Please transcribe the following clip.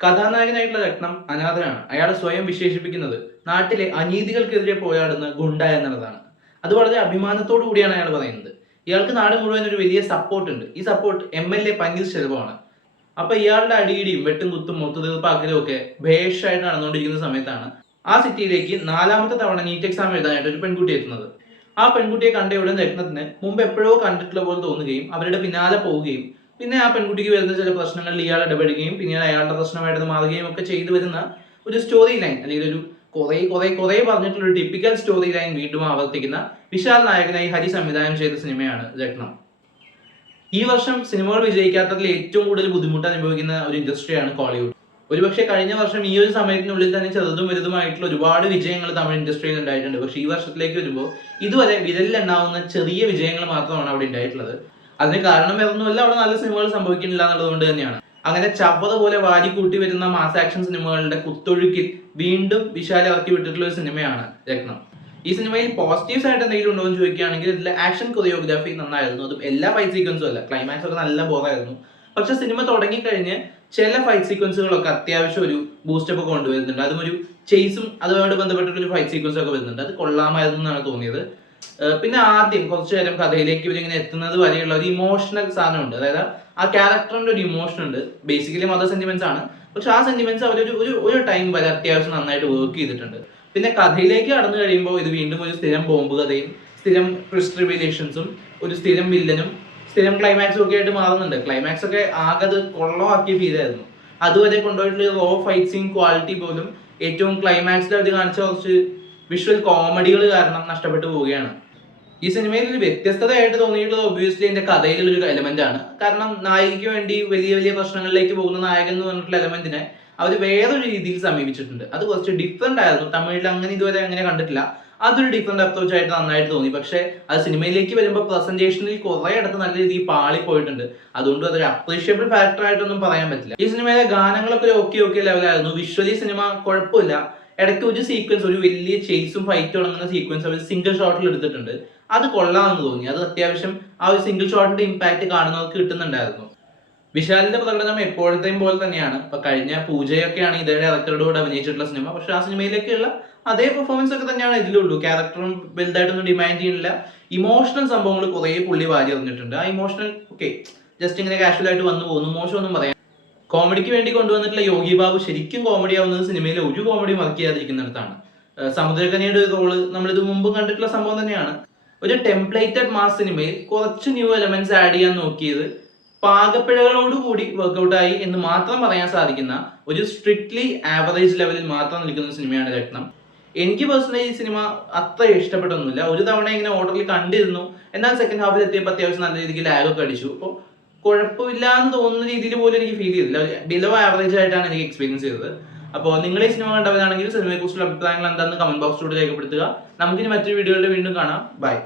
കഥാനായകനായിട്ടുള്ള രത്നം അനാഥനാണ്. അയാൾ സ്വയം വിശേഷിപ്പിക്കുന്നത് നാട്ടിലെ അനീതികൾക്കെതിരെ പോരാടുന്ന ഗുണ്ട എന്നുള്ളതാണ്. അത് വളരെ അഭിമാനത്തോടു കൂടിയാണ് അയാൾ പറയുന്നത്. ഇയാൾക്ക് നാട് മുഴുവൻ ഒരു വലിയ സപ്പോർട്ട് ഉണ്ട്. ഈ സപ്പോർട്ട് MLA പന്നീർശെൽവമാണ്. അപ്പൊ ഇയാളുടെ അടിയിടിയും വെട്ടും കുത്തും ഒത്തുതീർപ്പാക്കലും ഒക്കെ ഭേഷായിട്ട് നടന്നുകൊണ്ടിരിക്കുന്ന സമയത്താണ് ആ സിറ്റിയിലേക്ക് 4ാമത്തെ തവണ നീറ്റ് എക്സാം എഴുതാനായിട്ട് ഒരു പെൺകുട്ടി എത്തുന്നത്. ആ പെൺകുട്ടിയെ കണ്ട ഉടൻ രത്നത്തിന് മുമ്പ് എപ്പോഴോ കണ്ടിട്ടുള്ള പോലെ തോന്നുകയും അവരുടെ പിന്നാലെ പോവുകയും പിന്നെ ആ പെൺകുട്ടിക്ക് വരുന്ന ചില പ്രശ്നങ്ങളിൽ ഇയാൾ ഇടപെടുകയും പിന്നീട് അയാളുടെ പ്രശ്നമായിട്ട് മാറുകയും ഒക്കെ ചെയ്തു വരുന്ന ഒരു സ്റ്റോറി ലൈൻ, അല്ലെങ്കിൽ ഒരു കുറെ പറഞ്ഞിട്ടുള്ള ഒരു ടിപ്പിക്കൽ സ്റ്റോറി ലൈൻ വീണ്ടും ആവർത്തിക്കുന്ന വിശാൽ നായകനായി ഹരി സംവിധാനം ചെയ്ത സിനിമയാണ് രത്നം. ഈ വർഷം സിനിമകൾ വിജയിക്കാത്തതിൽ ഏറ്റവും കൂടുതൽ ബുദ്ധിമുട്ട് അനുഭവിക്കുന്ന ഒരു ഇൻഡസ്ട്രിയാണ് കോളിവുഡ്. ഒരുപക്ഷെ കഴിഞ്ഞ വർഷം ഈ ഒരു സമയത്തിനുള്ളിൽ തന്നെ ചെറുതും വലുതുമായിട്ടുള്ള ഒരുപാട് വിജയങ്ങൾ തമിഴ് ഇൻഡസ്ട്രിയിൽ ഉണ്ടായിട്ടുണ്ട്. പക്ഷെ ഈ വർഷത്തിലേക്ക് വരുമ്പോൾ ഇതുവരെ വിരലിലുണ്ടാവുന്ന ചെറിയ വിജയങ്ങൾ മാത്രമാണ് അവിടെ ഉണ്ടായിട്ടുള്ളത്. അതിന് കാരണം വേറൊന്നുമല്ല, അവിടെ നല്ല സിനിമകൾ സംഭവിക്കുന്നില്ല എന്നുള്ളത് തന്നെയാണ്. അങ്ങനെ ചവറ പോലെ വാരി കൂട്ടി വരുന്ന മാസ് ആക്ഷൻ സിനിമകളുടെ കുത്തൊഴുക്കിൽ വീണ്ടും വിശാൽ ഇറക്കി വിട്ടിട്ടുള്ള ഒരു സിനിമയാണ് രത്നം. ഈ സിനിമയിൽ പോസിറ്റീവ്സ് ആയിട്ട് എന്തെങ്കിലും ഉണ്ടോ എന്ന് ചോദിക്കുകയാണെങ്കിൽ ഇതിലെ ആക്ഷൻ കൊറിയോഗ്രാഫി നന്നായിരുന്നു. അതും എല്ലാ ഫൈറ്റ് സീക്വൻസും അല്ല, ക്ലൈമാക്സ് ഒക്കെ നല്ല ബോറായിരുന്നു. പക്ഷെ സിനിമ തുടങ്ങിക്കഴിഞ്ഞ് ചില ഫൈറ്റ് സീക്വൻസുകളൊക്കെ അത്യാവശ്യം ഒരു ബൂസ്റ്റപ്പ് ഒക്കെ കൊണ്ടുവരുന്നുണ്ട്. അതും ഒരു ചേസും അതുമായിട്ട് ബന്ധപ്പെട്ടിട്ടുള്ള ഒരു ഫൈറ്റ് സീക്വൻസ് ഒക്കെ വരുന്നുണ്ട്. അത് കൊള്ളാമായിരുന്നു എന്നാണ് തോന്നിയത്. പിന്നെ ആദ്യം കുറച്ചു നേരം കഥയിലേക്ക് ഇവരിങ്ങനെ എത്തുന്നത് വരെയുള്ള ഒരു ഇമോഷണൽ സാധനമുണ്ട്. അതായത് ആ ക്യാരക്ടറിന്റെ ഒരു ഇമോഷൻ ഉണ്ട്. ബേസിക്കലി മദർ സെന്റിമെന്റ്സ് ആണ്, പക്ഷെ ആ സെന്റിമെന്റ്സ് അവർ ഒരു ടൈം വരെ അത്യാവശ്യം നന്നായിട്ട് വർക്ക് ചെയ്തിട്ടുണ്ട്. പിന്നെ കഥയിലേക്ക് കടന്നു കഴിയുമ്പോൾ ഇത് വീണ്ടും ഒരു സ്ഥിരം ബോംബ് കഥയും സ്ഥിരം ട്വിസ്റ്റ് റിവീലേഷൻസും ഒരു സ്ഥിരം വില്ലനും സ്ഥിരം ക്ലൈമാക്സും ഒക്കെ ആയിട്ട് മാറുന്നുണ്ട്. ക്ലൈമാക്സ് ഒക്കെ ആകെ അത് കൊള്ളമാക്കിയ ഫീൽ ആയിരുന്നു. അതുവരെ കൊണ്ടുപോയിട്ടുള്ള റോ ഫൈറ്റ് സീൻ ക്വാളിറ്റി പോലും ഏറ്റവും ക്ലൈമാക്സിൽ അവർ കാണിച്ച കുറച്ച് വിഷ്വൽ കോമഡികൾ കാരണം നഷ്ടപ്പെട്ടു പോവുകയാണ്. ഈ സിനിമയിൽ ഒരു വ്യത്യസ്തതയായിട്ട് തോന്നിയിട്ടുള്ളത് ഒബ്വിയസ്ലി എന്റെ കഥയിലുള്ള ഒരു എലമെന്റ് ആണ്. കാരണം നായികയ്ക്ക് വേണ്ടി വലിയ വലിയ പ്രശ്നങ്ങളിലേക്ക് പോകുന്ന നായകൻ എന്ന് പറഞ്ഞിട്ടുള്ള എലമെന്റിനെ അവർ വേറൊരു രീതിയിൽ സമീപിച്ചിട്ടുണ്ട്. അത് കുറച്ച് ഡിഫറെന്റ് ആയിരുന്നു. തമിഴിൽ അങ്ങനെ ഇതുവരെ അങ്ങനെ കണ്ടിട്ടില്ല. അതൊരു ഡിഫറെന്റ് അപ്രോച്ച് ആയിട്ട് നന്നായിട്ട് തോന്നി. പക്ഷെ അത് സിനിമയിലേക്ക് വരുമ്പോൾ പ്രസന്റേഷനിൽ കുറെ ഇടത്ത് നല്ല രീതിയിൽ പാളി പോയിട്ടുണ്ട്. അതുകൊണ്ട് അതൊരു അപ്രീഷിയബിൾ ഫാക്ടർ ആയിട്ടൊന്നും പറയാൻ പറ്റില്ല. ഈ സിനിമയിലെ ഗാനങ്ങളൊക്കെ ഓക്കെ ലെവലായിരുന്നു. വിഷ്വലി സിനിമ കുഴപ്പമില്ല. ഇടയ്ക്ക് ഒരു സീക്വൻസ്, ഒരു വലിയ ചേസും ഫൈറ്റ് തുടങ്ങുന്ന സീക്വൻസ് അവർ സിംഗിൾ ഷോട്ടിൽ എടുത്തിട്ടുണ്ട്. അത് കൊള്ളാമെന്ന് തോന്നി. അത് അത്യാവശ്യം ആ ഒരു സിംഗിൾ ഷോട്ടിന്റെ ഇമ്പാക്ട് കാണുന്നവർക്ക് കിട്ടുന്നുണ്ടായിരുന്നു. വിശാലിന്റെ പ്രകടനം എപ്പോഴത്തെയും പോലെ തന്നെയാണ്. ഇപ്പൊ കഴിഞ്ഞ പൂജയൊക്കെയാണ് ഇതേ ഡയറക്ടറുടെ കൂടെ അഭിനയിച്ചിട്ടുള്ള സിനിമ. പക്ഷെ ആ സിനിമയിലേക്കുള്ള അതേ പെർഫോമൻസ് ഒക്കെ തന്നെയാണ് ഇതിലുള്ളൂ. ക്യാരക്ടറും വലുതായിട്ടൊന്നും ഡിമാൻഡ് ചെയ്യുന്നില്ല. ഇമോഷണൽ സംഭവങ്ങൾ കുറെ പുള്ളി വാരി അറിഞ്ഞിട്ടുണ്ട്. ആ ഇമോഷണൽ ഓക്കെ ജസ്റ്റ് ഇങ്ങനെ കാഷ്വൽ ആയിട്ട് വന്നു പോകുന്നു, മോശമൊന്നും പറയാം. കോമഡിക്ക് വേണ്ടി കൊണ്ടുവന്നിട്ടുള്ള യോഗി ബാബു ശരിക്കും കോമഡി ആവുന്നത് സിനിമയിൽ ഒരു കോമഡിയും വർക്ക് ചെയ്യാതിരിക്കുന്നിടത്താണ്. സമുദ്രകനിയുടെ ഒരു റോള് നമ്മളിത് മുമ്പും കണ്ടിട്ടുള്ള സംഭവം തന്നെയാണ്. ഒരു ടെംപ്ലേറ്റഡ് മാസ് സിനിമയിൽ കുറച്ച് ന്യൂ എലമെന്റ്സ് ആഡ് ചെയ്യാൻ നോക്കിയത് പാകപ്പിഴകളോടുകൂടി വർക്ക്ഔട്ട് ആയി എന്ന് മാത്രം പറയാൻ സാധിക്കുന്ന ഒരു സ്ട്രിക്ട്ലി ആവറേജ് ലെവലിൽ മാത്രം നിൽക്കുന്ന സിനിമയാണ് രത്നം. എനിക്ക് പേഴ്സണലി ഈ സിനിമ അത്ര ഇഷ്ടപ്പെട്ടൊന്നുമില്ല. ഒരു തവണ ഇങ്ങനെ ഓർഡറിൽ കണ്ടിരുന്നു, എന്നാൽ സെക്കൻഡ് ഹാഫിൽ എത്തിയപ്പോൾ അത്യാവശ്യം നല്ല രീതിക്ക് ലാഗൊക്കെ അടിച്ചു. അപ്പോൾ കുഴപ്പമില്ല എന്ന് തോന്നുന്ന രീതിയിൽ പോലും എനിക്ക് ഫീൽ ചെയ്തില്ല. ബിലോ ആവറേജ് ആയിട്ടാണ് എനിക്ക് എക്സ്പീരിയൻസ് ചെയ്തത്. അപ്പോൾ നിങ്ങൾ ഈ സിനിമ കണ്ടവരാണെങ്കിൽ സിനിമയെക്കുറിച്ചുള്ള അഭിപ്രായങ്ങൾ എന്താണെന്ന് കമന്റ് ബോക്സിലൂടെ രേഖപ്പെടുത്തുക. നമുക്കിനി മറ്റൊരു വീഡിയോയിൽ വീണ്ടും കാണാം. ബൈ.